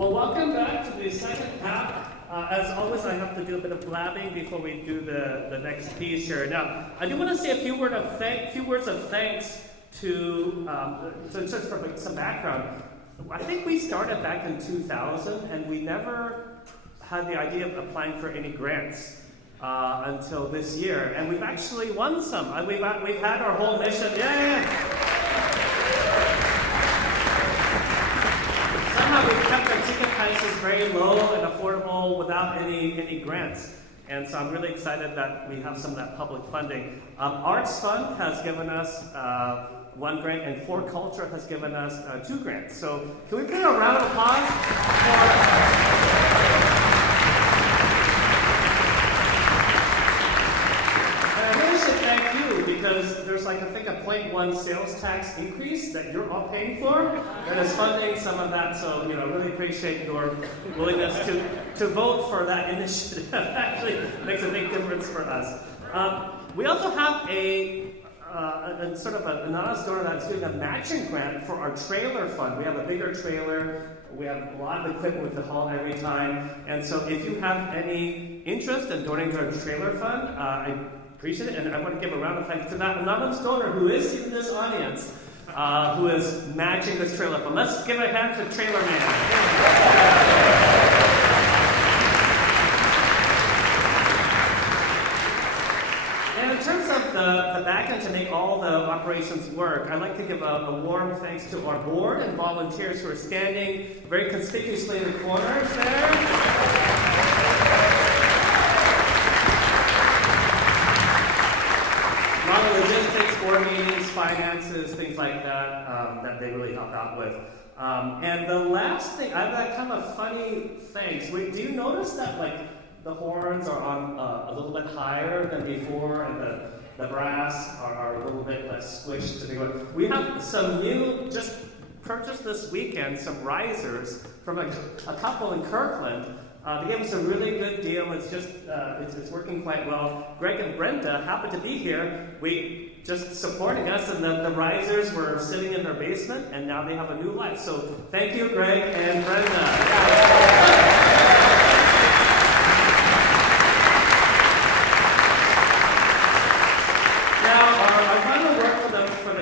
Well, welcome back to the second half. As always, I have to do a bit of blabbing before we do the next piece here. Now, I do want to say a few words of thanks to just for some background. I think we started back in 2000, and we never had the idea of applying for any grants until this year, and we've actually won some. We've had our whole mission. Somehow we've kept our ticket prices very low and affordable without any grants. And so I'm really excited that we have some of that public funding. Arts Fund has given us 1 grant, and For Culture has given us 2 grants. So can we put a round of applause for... And I really should thank you, because there's I think a 0.1 sales tax increase that you're all paying for, that is funding some of that. So, really appreciate your willingness to vote for that initiative. Actually makes a big difference for us. We also have a sort of an anonymous donor that's doing a matching grant for our trailer fund. We have a bigger trailer. We have a lot of equipment with the haul every time. And so if you have any interest in donating to our trailer fund, I appreciate it. And I want to give a round of thanks to that anonymous donor who is in this audience, who is matching this trailer fund. Let's give a hand to Trailer Man. In terms of the back end to make all the operations work, I'd like to give a warm thanks to our board and volunteers who are standing very conspicuously in the corners there. A lot of logistics, board meetings, finances, things like that, that they really help out with. And the last thing, I have that kind of funny thanks. Do you notice that the horns are on a little bit higher than before, and the brass are a little bit less squished. We have some new, just purchased this weekend, some risers from a couple in Kirkland. They gave us a really good deal. It's just it's working quite well. Greg and Brenda happen to be here. We just supporting us, and the risers were sitting in their basement, and now they have a new life. So thank you, Greg and Brenda.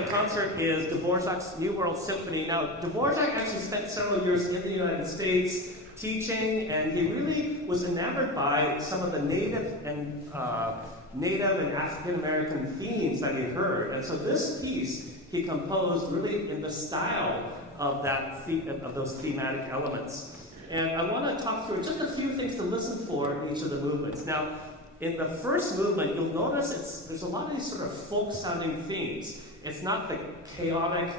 Concert is Dvořák's New World Symphony. Now, Dvořák actually spent several years in the United States teaching, and he really was enamored by some of the native and African American themes that he heard. And so this piece he composed really in the style of those thematic elements. And I want to talk through just a few things to listen for in each of the movements. Now, in the first movement, you'll notice there's a lot of these sort of folk-sounding themes. It's not the chaotic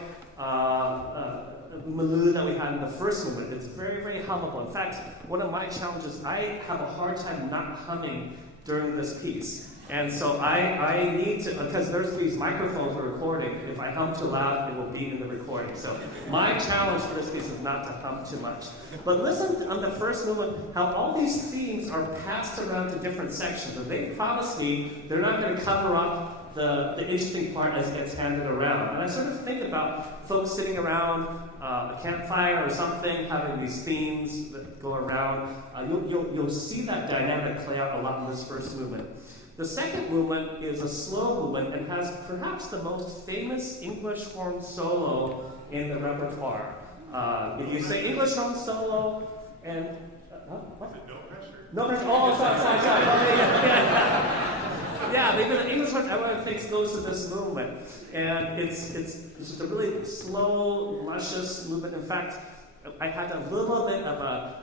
milieu that we had in the first movement. It's very, very hummable. In fact, one of my challenges, I have a hard time not humming during this piece. And so I need to, because there's these microphones for recording. If I hum too loud, it will be in the recording. So my challenge for this piece is not to hum too much. But listen on the first movement, how all these themes are passed around to different sections. And they promised me they're not going to cover up the interesting part as it gets handed around. And I sort of think about folks sitting around a campfire or something, having these themes that go around. You'll see that dynamic play out a lot in this first movement. The second movement is a slow movement and has perhaps the most famous English horn solo in the repertoire. If you say English horn solo and... what? No pressure. No pressure. Oh, sorry. Yeah, because the English horn, everyone thinks goes to this movement. And it's just a really slow, luscious movement. In fact, I had a little bit of a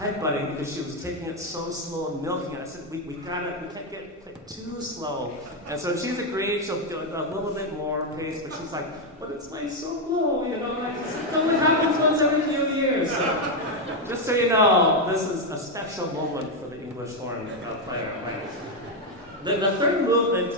headbutting because she was taking it so slow and milking it. I said, we can't get too slow. And so she's agreed, she'll do a little bit more pace, but she's like, but it's so low, it only happens once every few years. So, just so you know, this is a special moment for the English horn player. The third movement,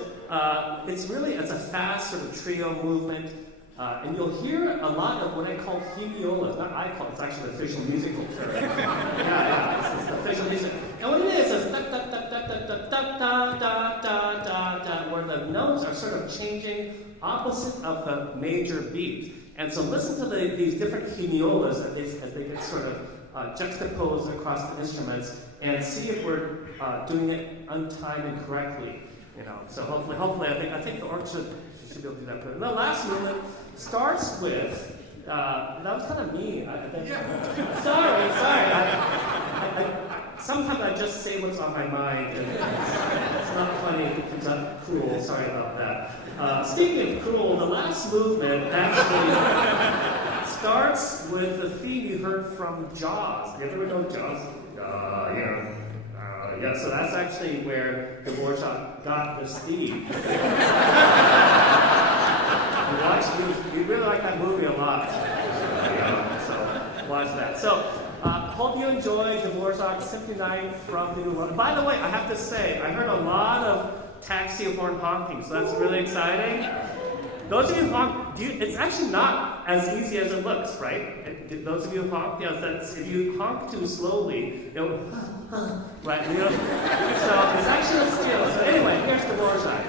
it's a fast sort of trio movement. And you'll hear a lot of what I call hemiolas. Not I call it, it's actually the official musical term. It's the official music. And what it is da da da da da da da da da da da, where the notes are sort of changing opposite of the major beat. And so listen to these different hemiolas as they get sort of juxtaposed across the instruments, and see if we're doing it on time and correctly. So hopefully, I think the orchestra should be able to do that. But the last movement starts with. That was kind of mean. Sorry. Sometimes I just say what's on my mind, and it's not funny if it comes out cruel. Sorry about that. Speaking of cruel, the last movement actually starts with the theme you heard from Jaws. You ever know Jaws? Yeah, so that's actually where Dvořák got this theme. We really like that movie a lot. So watch that. So hope you enjoyed Dvořák Symphony 9 from the New World. By the way, I have to say, I heard a lot of taxi horn honking, so that's really exciting. Those of you who honk, it's actually not as easy as it looks, right? Those of you who honk, if you honk too slowly, right? So it's actually a skill. So anyway, here's Dvořák.